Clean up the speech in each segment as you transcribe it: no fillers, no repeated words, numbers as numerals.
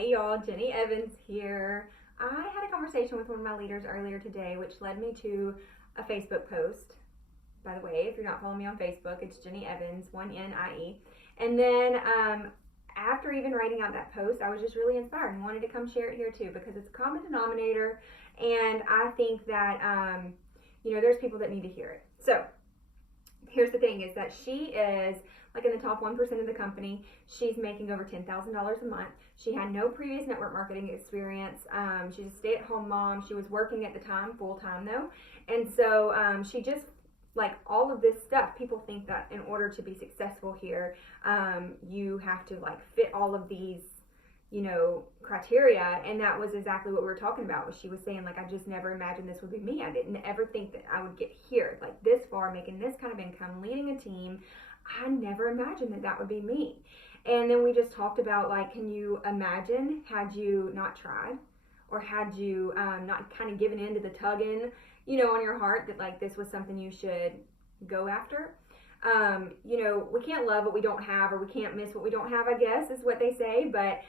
Hey y'all, Jenny Evans here. I had a conversation with one of my leaders earlier today, which led me to a Facebook post. By the way, if you're not following me on Facebook, it's Jenny Evans, 1NIE. And then after even writing out that post, I was just really inspired and wanted to come share it here too, because it's a common denominator, and I think that there's people that need to hear it. So here's the thing, is that she is like in the top 1% of the company. She's making over $10,000 a month. She had no previous network marketing experience. She's a stay-at-home mom. She was working at the time, full-time though. And so she just, like, all of this stuff, people think that in order to be successful here, you have to like fit all of these criteria, and that was exactly what we were talking about. She was saying, like, I just never imagined this would be me. I didn't ever think that I would get here, like this far, making this kind of income, leading a team. I never imagined that that would be me. And then we just talked about, like, can you imagine had you not tried, or had you not kind of given in to the tugging, on your heart that, like, this was something you should go after. We can't love what we don't have, or we can't miss what we don't have, I guess is what they say. But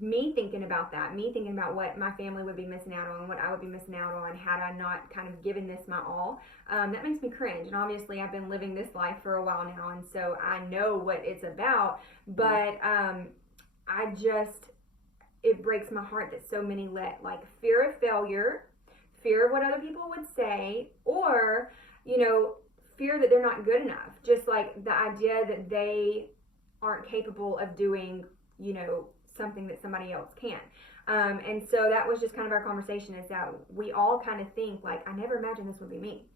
me thinking about that, me thinking about what my family would be missing out on, what I would be missing out on had I not kind of given this my all, that makes me cringe. And obviously I've been living this life for a while now, and so I know what it's about. But it breaks my heart that so many let, like, fear of failure, fear of what other people would say, or fear that they're not good enough, just like the idea that they aren't capable of doing something that somebody else can. And so that was just kind of our conversation, is that we all kind of think, like, I never imagined this would be me.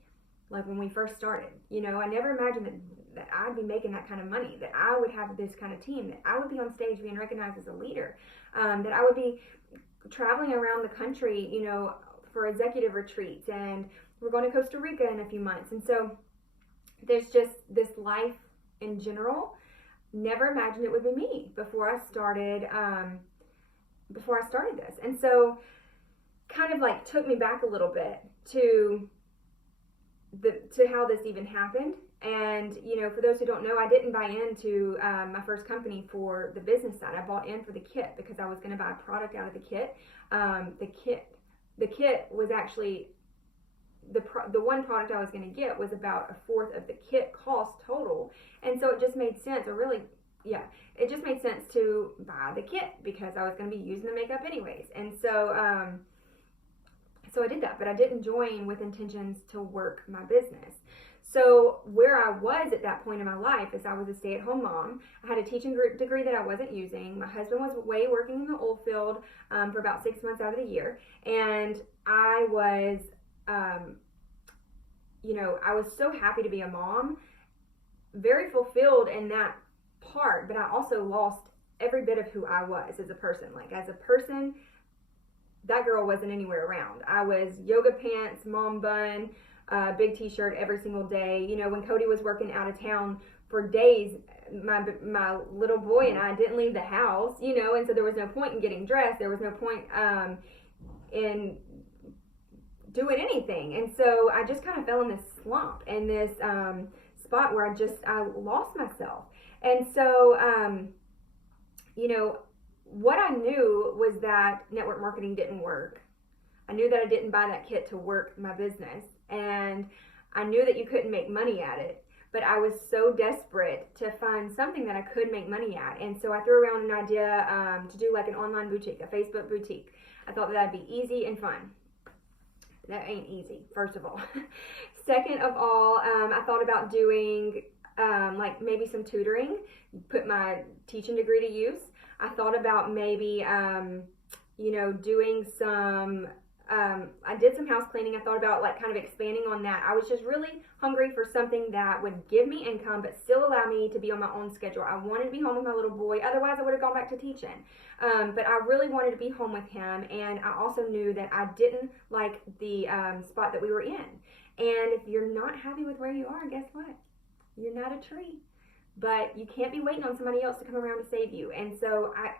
Like, when we first started, I never imagined that I'd be making that kind of money, that I would have this kind of team, that I would be on stage being recognized as a leader, that I would be traveling around the country, for executive retreats, and we're going to Costa Rica in a few months. And so there's just this life in general. Never imagined it would be me before I started this. And so kind of like took me back a little bit to how this even happened. And for those who don't know, I didn't buy into my first company for the business side. I bought in for the kit because I was going to buy a product out of the kit. The kit was actually the one product I was going to get was about a fourth of the kit cost total. And so it just made sense, it just made sense to buy the kit because I was going to be using the makeup anyways. And so I did that, but I didn't join with intentions to work my business. So where I was at that point in my life is I was a stay-at-home mom. I had a teaching degree that I wasn't using. My husband was away working in the oil field for about 6 months out of the year. And I was I was so happy to be a mom, very fulfilled in that part, but I also lost every bit of who I was as a person. Like, as a person, that girl wasn't anywhere around. I was yoga pants, mom bun, big t-shirt every single day. When Cody was working out of town for days, my little boy and I didn't leave the house, and so there was no point in getting dressed. There was no point in doing anything. And so I just kind of fell in this slump, and this spot where I lost myself. And so what I knew was that network marketing didn't work. I knew that I didn't buy that kit to work my business, and I knew that you couldn't make money at it, but I was so desperate to find something that I could make money at. And so I threw around an idea to do like an online boutique, a Facebook boutique. I thought that'd be easy and fun. That ain't easy, first of all. Second of all, I thought about doing like maybe some tutoring, put my teaching degree to use. I thought about maybe, doing some, I did some house cleaning. I thought about like kind of expanding on that. I was just really hungry for something that would give me income, but still allow me to be on my own schedule. I wanted to be home with my little boy. Otherwise, I would have gone back to teaching. But I really wanted to be home with him. And I also knew that I didn't like the spot that we were in. And if you're not happy with where you are, guess what? You're not a tree. But you can't be waiting on somebody else to come around to save you. And so I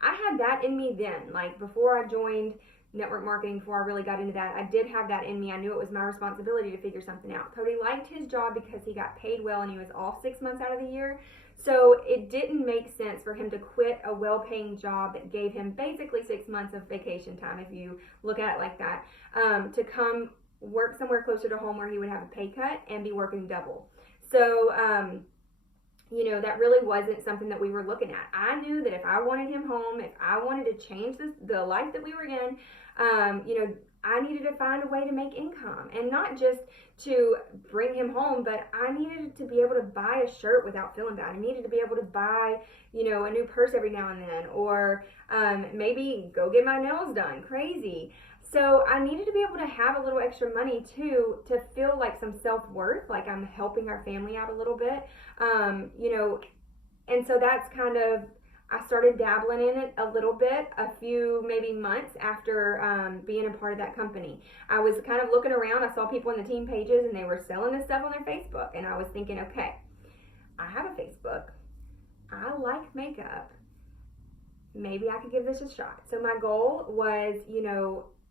had that in me then. Like, before I joined network marketing before I really got into that. I did have that in me. I knew it was my responsibility to figure something out. Cody liked his job because he got paid well and he was off 6 months out of the year. So it didn't make sense for him to quit a well-paying job that gave him basically 6 months of vacation time, if you look at it like that, to come work somewhere closer to home where he would have a pay cut and be working double. So, that really wasn't something that we were looking at. I knew that if I wanted him home, if I wanted to change the life that we were in, I needed to find a way to make income, and not just to bring him home, but I needed to be able to buy a shirt without feeling bad. I needed to be able to buy, a new purse every now and then, or maybe go get my nails done. Crazy. So I needed to be able to have a little extra money too, to feel like some self-worth, like I'm helping our family out a little bit, and so that's kind of, I started dabbling in it a little bit, a few maybe months after being a part of that company. I was kind of looking around. I saw people on the team pages and they were selling this stuff on their Facebook. And I was thinking, okay, I have a Facebook. I like makeup. Maybe I could give this a shot. So my goal was,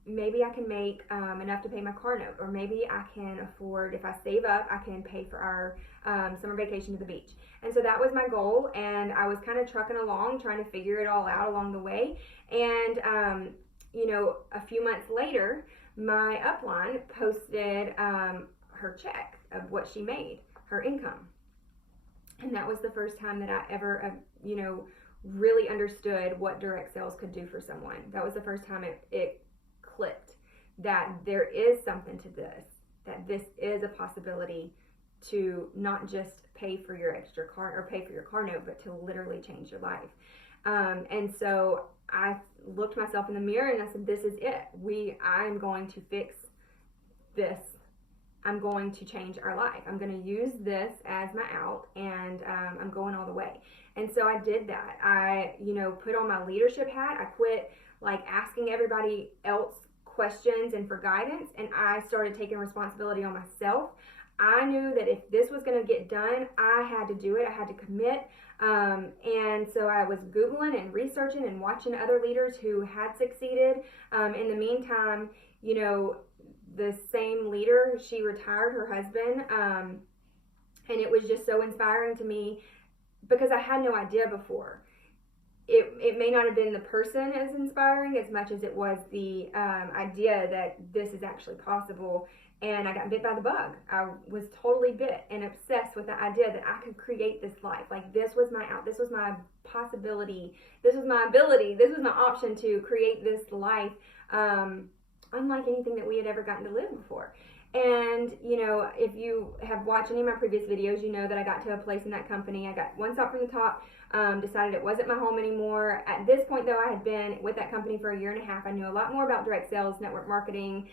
maybe I can make enough to pay my car note, or maybe I can afford, if I save up, I can pay for our summer vacation to the beach. And so that was my goal, and I was kind of trucking along, trying to figure it all out along the way. And, a few months later, my upline posted her check of what she made, her income. And that was the first time that I ever, really understood what direct sales could do for someone. That was the first time it clicked that there is something to this, that this is a possibility to not just pay for your extra car or pay for your car note, but to literally change your life. And so I looked myself in the mirror and I said, this is it. I'm going to fix this. I'm going to change our life. I'm going to use this as my out, and I'm going all the way. And so I did that. I, put on my leadership hat. I quit asking everybody else questions and for guidance, and I started taking responsibility on myself. I knew that if this was going to get done, I had to do it. I had to commit. And so I was Googling and researching and watching other leaders who had succeeded. In the meantime, the same leader, she retired her husband. And it was just so inspiring to me because I had no idea before. It may not have been the person as inspiring as much as it was the idea that this is actually possible. And I got bit by the bug. I was totally bit and obsessed with the idea that I could create this life. Like, this was my out. This was my possibility. This was my ability. This was my option to create this life, unlike anything that we had ever gotten to live before. And, if you have watched any of my previous videos, you know that I got to a place in that company. I got one stop from the top, decided it wasn't my home anymore. At this point, though, I had been with that company for 1.5 years. I knew a lot more about direct sales, network marketing,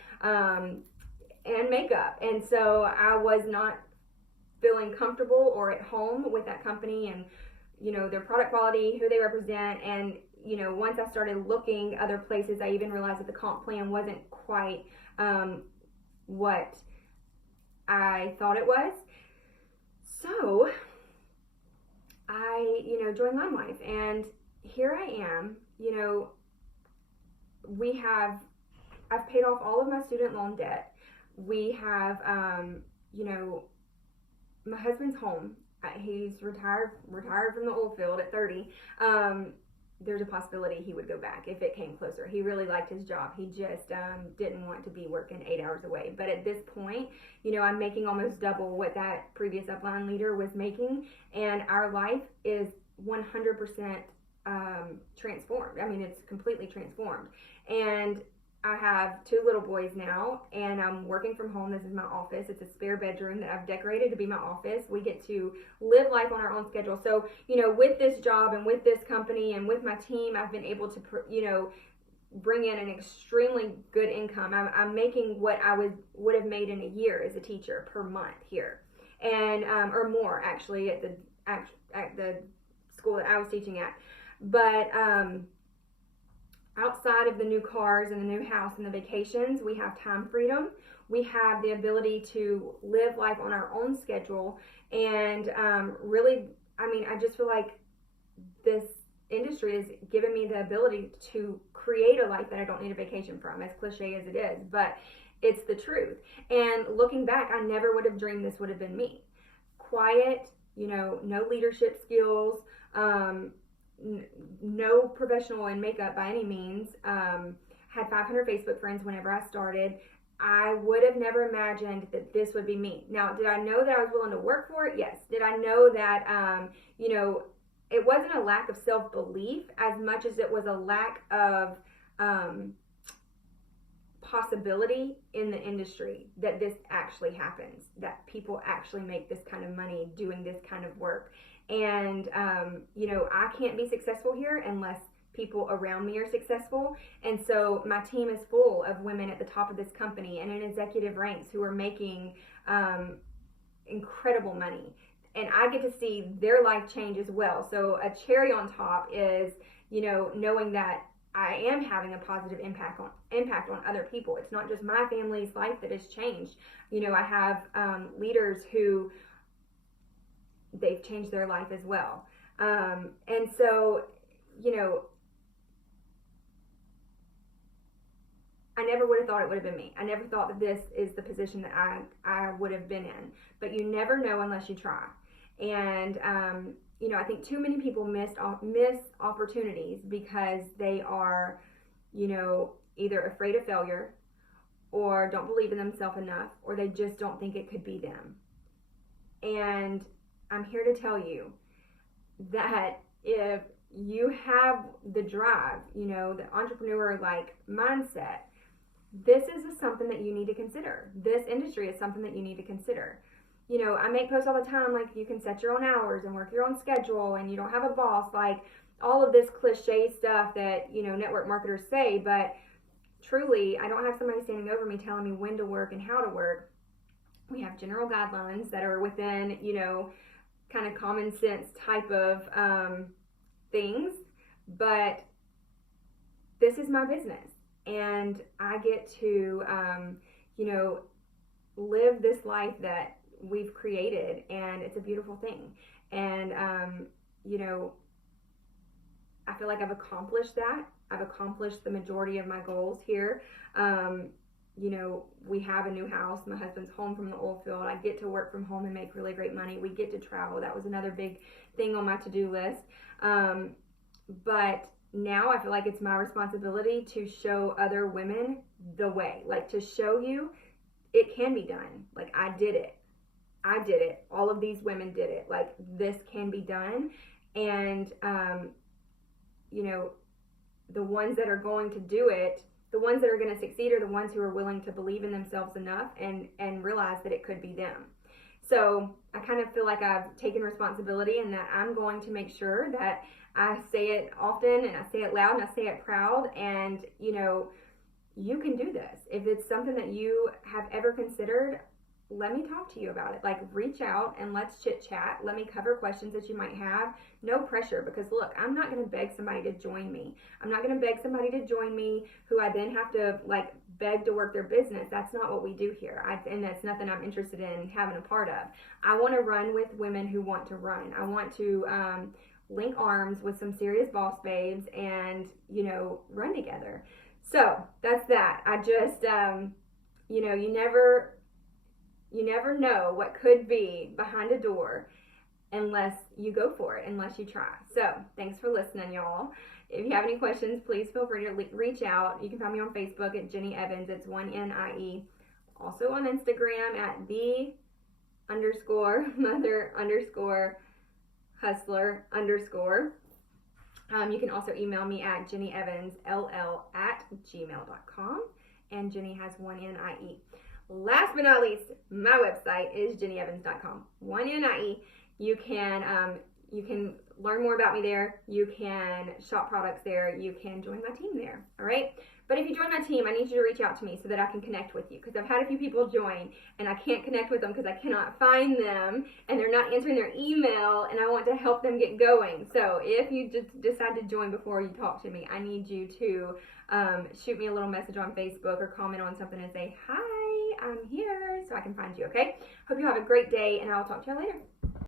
and makeup. And so I was not feeling comfortable or at home with that company and, their product quality, who they represent. And, once I started looking other places, I even realized that the comp plan wasn't quite what I thought it was. So I, joined LimeLife, and here I am. I've paid off all of my student loan debt. We have, my husband's home. He's retired from the oil field at 30. There's a possibility he would go back if it came closer. He really liked his job. He just didn't want to be working 8 hours away. But at this point, I'm making almost double what that previous upline leader was making, and our life is 100% transformed. I mean, it's completely transformed. And I have 2 little boys now, and I'm working from home. This is my office. It's a spare bedroom that I've decorated to be my office. We get to live life on our own schedule. So, with this job and with this company and with my team, I've been able to, bring in an extremely good income. I'm making what I would have made in a year as a teacher per month here, and or more actually at the school that I was teaching at. But outside of the new cars and the new house and the vacations, we have time freedom. We have the ability to live life on our own schedule. And really, I just feel like this industry has given me the ability to create a life that I don't need a vacation from, as cliche as it is, but it's the truth. And looking back, I never would have dreamed this would have been me. Quiet, no leadership skills, no professional in makeup by any means, had 500 Facebook friends whenever I started. I would have never imagined that this would be me. Now, did I know that I was willing to work for it? Yes. Did I know that, it wasn't a lack of self-belief as much as it was a lack of possibility in the industry that this actually happens, that people actually make this kind of money doing this kind of work. And, I can't be successful here unless people around me are successful. And so my team is full of women at the top of this company and in executive ranks who are making incredible money. And I get to see their life change as well. So a cherry on top is, knowing that I am having a positive impact on other people. It's not just my family's life that has changed. I have leaders who they've changed their life as well. And so, I never would have thought it would have been me. I never thought that this is the position that I would have been in. But you never know unless you try. And, I think too many people miss opportunities because they are, either afraid of failure or don't believe in themselves enough, or they just don't think it could be them. And I'm here to tell you that if you have the drive, the entrepreneur-like mindset, this is something that you need to consider. This industry is something that you need to consider. I make posts all the time, like you can set your own hours and work your own schedule and you don't have a boss, like all of this cliche stuff that, network marketers say, but truly, I don't have somebody standing over me telling me when to work and how to work. We have general guidelines that are within, kind of common sense type of things, but this is my business and I get to, live this life that we've created, and it's a beautiful thing. And, I feel like I've accomplished that. I've accomplished the majority of my goals here. We have a new house. My husband's home from the oil field. I get to work from home and make really great money. We get to travel. That was another big thing on my to-do list. But now I feel like it's my responsibility to show other women the way, like to show you it can be done. Like I did it. All of these women did it. Like this can be done. And, the ones that are going to do it, the ones that are going to succeed are the ones who are willing to believe in themselves enough and realize that it could be them. So I kind of feel like I've taken responsibility and that I'm going to make sure that I say it often and I say it loud and I say it proud. And, you can do this. If it's something that you have ever considered, let me talk to you about it. Like reach out and let's chit chat. Let me cover questions that you might have. No pressure, because look, I'm not going to beg somebody to join me. I'm not going to beg somebody to join me who I then have to beg to work their business. That's not what we do here. And that's nothing I'm interested in having a part of. I want to run with women who want to run. I want to link arms with some serious boss babes and, run together. So that's that. I just, you never know what could be behind a door unless you go for it, unless you try. So thanks for listening, y'all. If you have any questions, please feel free to reach out. You can find me on Facebook at Jenny Evans. It's 1NIE. Also on Instagram at the_mother_hustler_. You can also email me at jennyevansll@gmail.com. And Jenny has 1NIE. Last but not least, my website is jennyevans.com. 1NIE. You can learn more about me there. You can shop products there. You can join my team there. All right. But if you join my team, I need you to reach out to me so that I can connect with you, because I've had a few people join and I can't connect with them because I cannot find them and they're not answering their email, and I want to help them get going. So if you just decide to join before you talk to me, I need you to shoot me a little message on Facebook or comment on something and say, hi, I'm here, so I can find you, okay? Hope you have a great day, and I'll talk to you later.